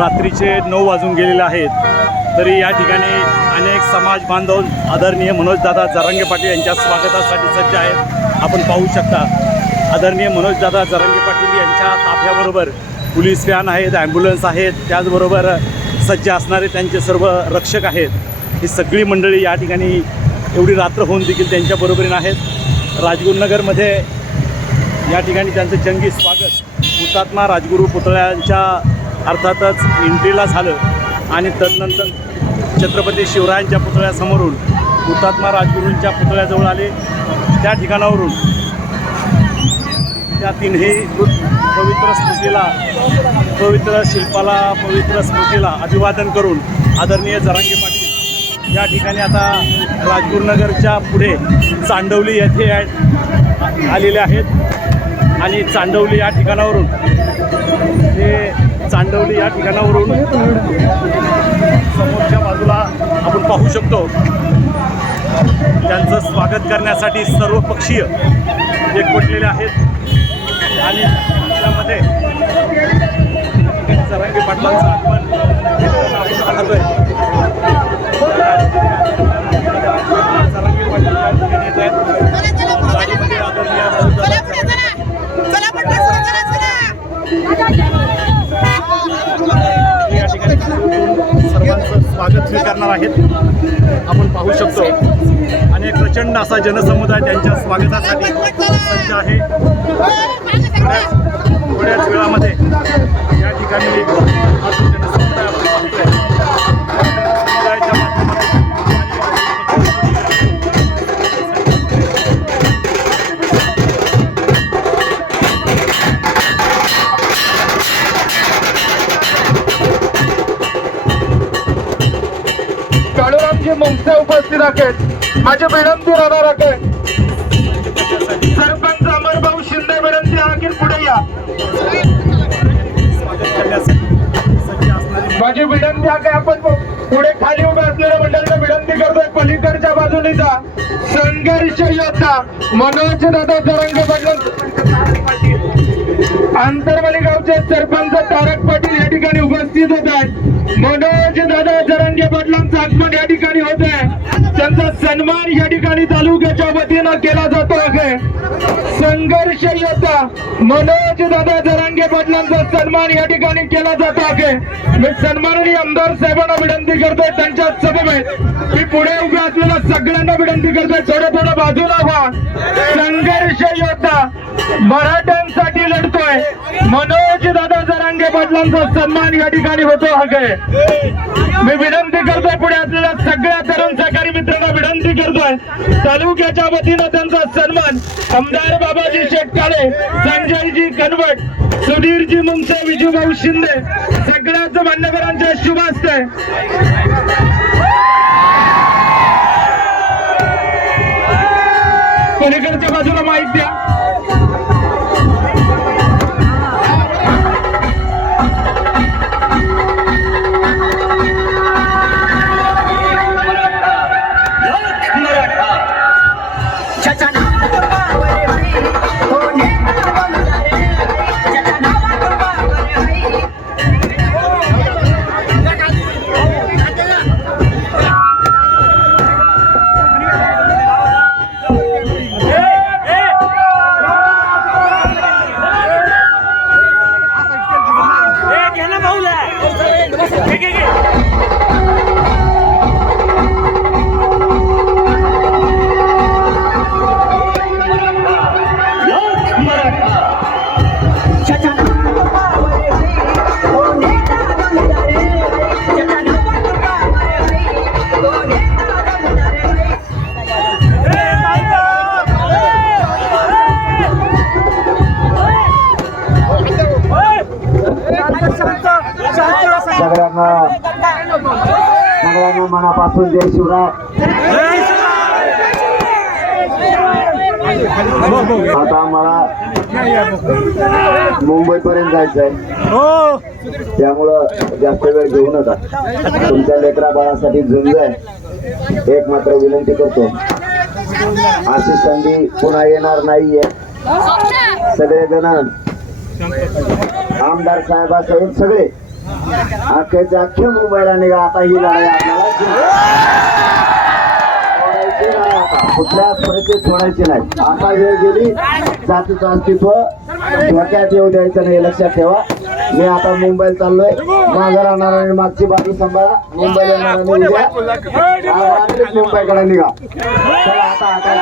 रात्रीचे नऊ वाजून गेलेले आहेत. तरी या ठिकाणी अनेक समाज बांधव आदरणीय मनोजदादा जरांगे पाटील यांच्या स्वागतासाठी सज्ज आहेत. आपण पाहू शकता आदरणीय मनोजदादा जरांगे पाटील यांच्या ताफ्याबरोबर पोलीस व्हॅन आहेत ॲम्ब्युलन्स आहेत त्याचबरोबर सज्ज असणारे त्यांचे सर्व रक्षक आहेत. ही सगळी मंडळी या ठिकाणी एवढी रात्र होऊन देखील त्यांच्या बरोबरीनं आहेत. राजगुरुनगरमध्ये या ठिकाणी त्यांचं जंगी स्वागत हुतात्मा राजगुरू पुतळ्यांच्या अर्थातच एंट्रीला झालं आणि तदनंतर छत्रपती शिवरायांच्या पुतळ्यासमोरून हुतात्मा राजगुरूंच्या पुतळ्याजवळ आले. त्या ठिकाणावरून त्या तीनही पवित्र स्मृतीला पवित्र शिल्पाला पवित्र स्मृतीला अभिवादन करून आदरणीय जरांगे पाटील या ठिकाणी आता राजगुरुनगरच्या पुढे चांडवली येथे आलेले आहेत. आणि चांडवली या ठिकाणावरून ते चांडवली या ठिकाणावरून समोरच्या बाजूला आपण पाहू शकतो. त्यांचं स्वागत करण्यासाठी सर्व पक्षीय एकवटलेले आहेत. आणि त्यामध्ये जरांगे पाटलांचं आगमन आपण पाहतोय. स्वागत स्वीकारणार आहेत. आपण पाहू शकतो. आणि एक प्रचंड असा जनसमुदाय त्यांच्या स्वागतासाठी सज्ज आहे. थोड्याच वेळामध्ये या ठिकाणी काळूरामजी मुंगसे उपस्थित आहेत माझी विनंती राहणार आहेत माध्यमातून सरपंच अमरभाऊ शिंदे विनंती आखीर पुढे या. माझी विनंती आहे आपण पुढे खाली उभे असलेल्या मंडळाला विनंती करतोय पलीकडच्या बाजूने जा. संघर्ष योद्धा मनोज दादा तरंग पाटील. आंतरवाली गावचे सरपंच तारक त्यांचा सन्मान या ठिकाणी तालुक्याच्या संघर्ष योद्धा मनोज दादा जरांगे पाटलांचा सन्मान या ठिकाणी केला जात आहे. मी सन्माननीय आमदार साहेबांना विनंती करतोय त्यांच्या समवेत मी पुढे उभ्या असलेल्या सगळ्यांना विनंती करतोय थोडं थोडं बाजूला व्हा. संघर्ष योद्धा मराठ्यांसाठी लढतोय. मनोज दादा जरांगे पाटलांचा सन्मान या ठिकाणी होतो आहे मी विनंती करतोय पुढे असलेल्या सगळ्या तरुण सहकारी मित्रांना विनंती करतोय. तालुक्याच्या वतीनं त्यांचा सन्मान आमदार बाबा बाबाजी शेटकाळे संजयजी कनवट सुधीरजी मुंगसे विजूभाऊ शिंदे सगळ्याच मान्यवरांचे शुभ असते पलीकडच्या बाजूला माहिती द्या. सगळ्यांना. सगळ्यांना मनापासून जय शिवराय. आता मला मुंबई पर्यंत जायचंय. हो. त्यामुळं जास्त वेळ घेऊ नका. तुमच्या लेकरा बाळासाठी झुंज आहे एक मात्र विनंती करतो. अशी संधी पुन्हा येणार नाहीये. सगळेजण आमदार साहेबासहित सगळे. अख्ख्याच्या अख्ख्या मुंबईला निघा. आता ही लढाई आपल्याला सोडायची कुठल्याच परिस्थितीत सोडायची नाही. आता वेळ गेली. जातीचं अस्तित्व धोक्यात येऊ द्यायचं नाही. लक्षात ठेवा. मी आता मुंबईला चाललोय. मागं राहणार आणि मागची बाजू सांभाळा. मुंबईला येणार आणि उद्या. आज रात्रीच मुंबईकडे निघा. चला आता आता